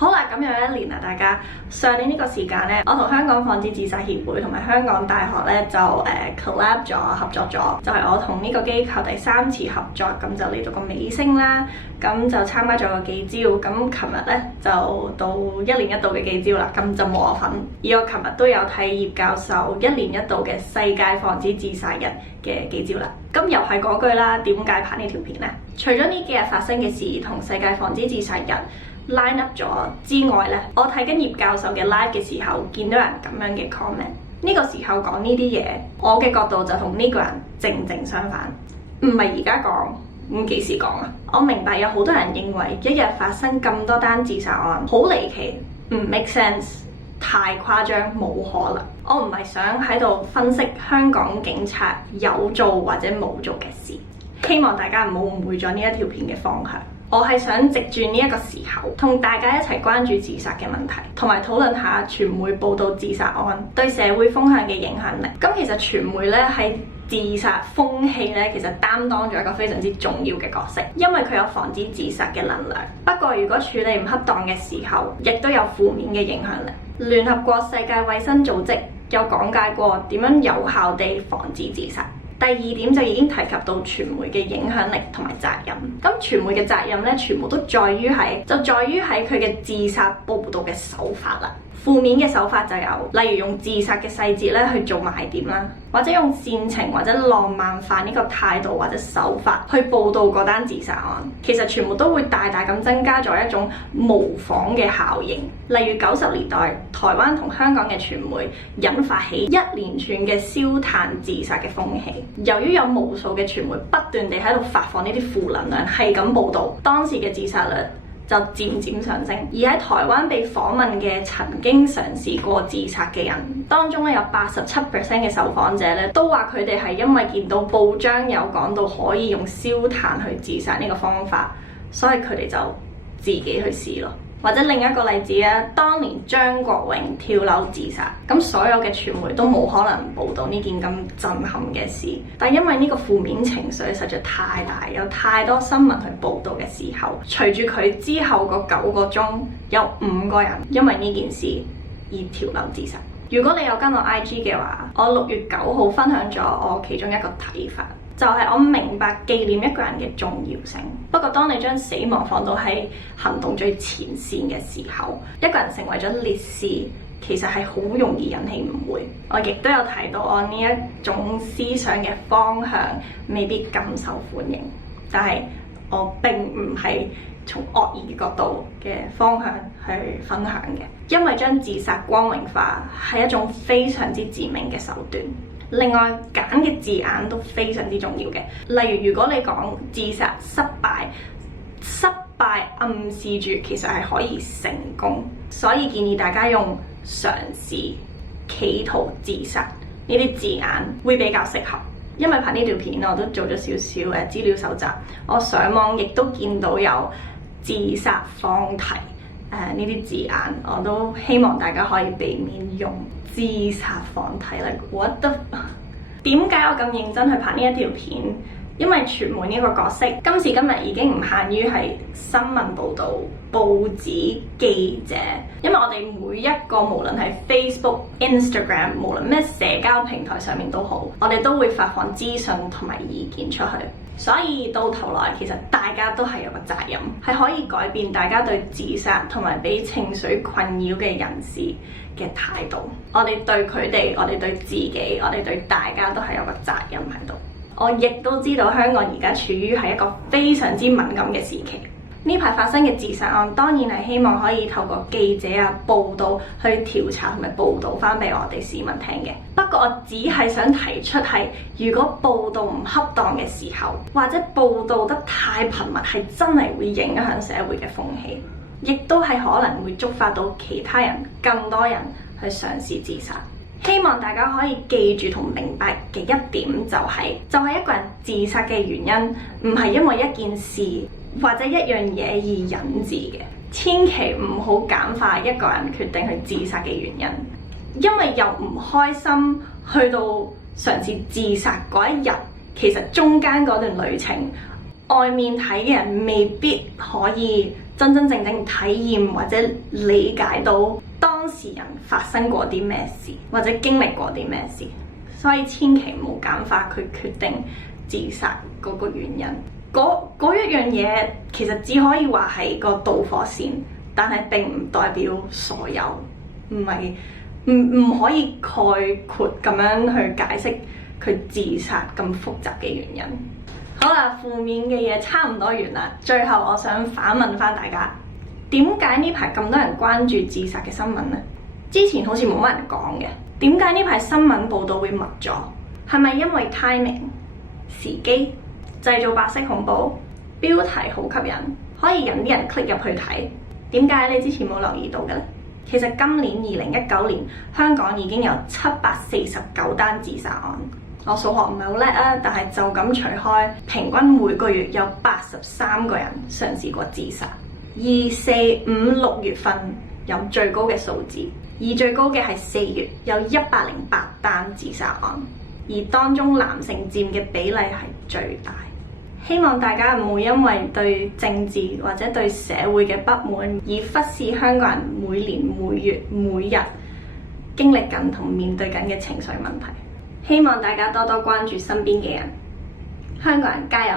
好啦，咁又一年啦，大家上年呢個時間咧，我同香港防止自殺協會同埋香港大學咧就collab 咗合作咗，就係我同呢個機構第3次合作，咁就嚟到個尾聲啦。咁就參加咗個記招，咁琴日咧就到1年1度嘅記招啦，咁就冇我份。而我琴日都有睇葉教授1年1度嘅世界防止自殺日嘅記招啦。咁又係嗰句啦，點解拍呢條片呢？除咗呢幾日發生嘅事同世界防止自殺日line up 咗之外咧，我睇緊葉教授嘅 live 嘅時候，見到人咁樣嘅 comment。呢個時候講呢啲嘢，我嘅角度就同呢個人正正相反，唔係而家講，咁幾時講啊？我明白有好多人認為一日發生咁多單自殺案，好離奇，唔 make sense， 太誇張，冇可能。我唔係想喺度分析香港警察有做或者冇做嘅事，希望大家唔好誤會咗呢一條片嘅方向。我係想藉住呢一個時候，同大家一齊關注自殺嘅問題，同埋討論下傳媒報道自殺案對社會風向嘅影響力。咁其實傳媒咧喺自殺風氣咧，其實擔當咗一個非常之重要嘅角色，因為佢有防止自殺嘅能量。不過如果處理唔恰當嘅時候，亦都有負面嘅影響力。聯合國世界衛生組織有講解過點樣有效地防止自殺。第2點就已經提及到傳媒嘅影響力同埋責任。咁傳媒嘅責任咧，全部都在於喺佢嘅自殺報導嘅手法啦。負面嘅手法就有，例如用自殺嘅細節咧去做賣點啦，或者用煽情或者浪漫化呢個態度或者手法去報導嗰單自殺案，其實全部都會大大咁增加咗一種模仿嘅效應。例如90年代台灣同香港嘅傳媒引發起一連串嘅燒炭自殺嘅風氣，由於有無數嘅傳媒不斷地喺度發放呢啲負能量，係咁報導，當時嘅自殺率就漸漸上升。而喺台灣被訪問嘅曾經嘗試過自殺嘅人當中咧，有87% 嘅受訪者咧都話佢哋係因為見到報章有講到可以用燒炭去自殺呢個方法，所以佢哋就自己去試咯。或者另一個例子啊，當年張國榮跳樓自殺，咁所有嘅傳媒都冇可能報導呢件咁震撼嘅事，但因為呢個負面情緒實在太大，有太多新聞去報導嘅時候，隨住佢之後嗰9個鐘，有5個人因為呢件事而跳樓自殺。如果你有跟我 IG 嘅話，我6月9號分享咗我其中一個睇法。就係我明白紀念一個人嘅重要性，不過當你將死亡放到喺行動最前線嘅時候，一個人成為咗烈士，其實係好容易引起誤會。我亦都有提到我呢一種思想嘅方向未必咁受歡迎，但係我並唔係從惡意嘅角度嘅方向去分享嘅，因為將自殺光榮化係一種非常之致命嘅手段。另外揀嘅字眼都非常之重要嘅，例如如果你講自殺失敗暗示住其實係可以成功，所以建議大家用嘗試、企圖自殺呢啲字眼會比較適合。因為拍呢條片我都做咗少少嘅資料搜集，我上網亦都見到有自殺放題呢啲字眼，我都希望大家可以避免用自殺放題啦。What the？ 點解我咁認真去拍呢一條片？因為傳媒呢個角色今時今日已經唔限於係新聞報導、報紙、記者，因為我哋每一個無論係 Facebook、Instagram， 無論咩社交平台上面都好，我哋都會發放資訊同埋意見出去。所以到頭來，其實大家都係有個責任，係可以改變大家對自殺同埋俾情緒困擾嘅人士嘅態度。我哋對佢哋，我哋對自己，我哋對大家都係有個責任喺度。我亦都知道香港而家處於係一個非常之敏感嘅時期。呢排發生嘅自殺案，當然係希望可以透過記者報道去調查同埋報導翻俾我哋市民聽嘅。不過我只係想提出係，如果報導唔恰當嘅時候，或者報導得太頻密，係真係會影響社會嘅風氣，亦都係可能會觸發到其他人、更多人去嘗試自殺。希望大家可以記住同明白嘅一點就係一個人自殺嘅原因唔係因為一件事或者一樣嘢而引致嘅。千祈唔好簡化一個人決定去自殺嘅原因，因為由唔開心去到嘗試自殺嗰一日，其實中間嗰段旅程外面睇嘅人未必可以真真正正體驗或者理解到當事人發生過啲咩事，或者經歷過啲咩事，所以千祈唔好簡化佢決定自殺嗰個原因。嗰一樣嘢其實只可以話係個導火線，但係並唔代表所有，唔可以概括咁樣去解釋佢自殺咁複雜嘅原因。好啦，負面嘅嘢差唔多完啦，最後我想反問翻大家，點解呢排咁多人關注自殺嘅新聞呢？之前好似冇乜人講嘅，點解呢排新聞報導會密咗？係咪因為 timing 時機？製造白色恐怖，標題好吸引，可以引啲人 click 入去睇。點解你之前冇留意到嘅呢？其實今年2019年香港已經有749單自殺案。我數學唔係好叻啊，但係就咁除開，平均每個月有83個人嘗試過自殺。2、4、5、6月份有最高嘅數字，而最高嘅係4月有108單自殺案，而當中男性佔嘅比例係最大。希望大家唔會因為對政治或者對社會嘅不滿而忽視香港人每年每月每日經歷緊同面對緊嘅情緒問題。希望大家多多關注身邊嘅人。香港人加油！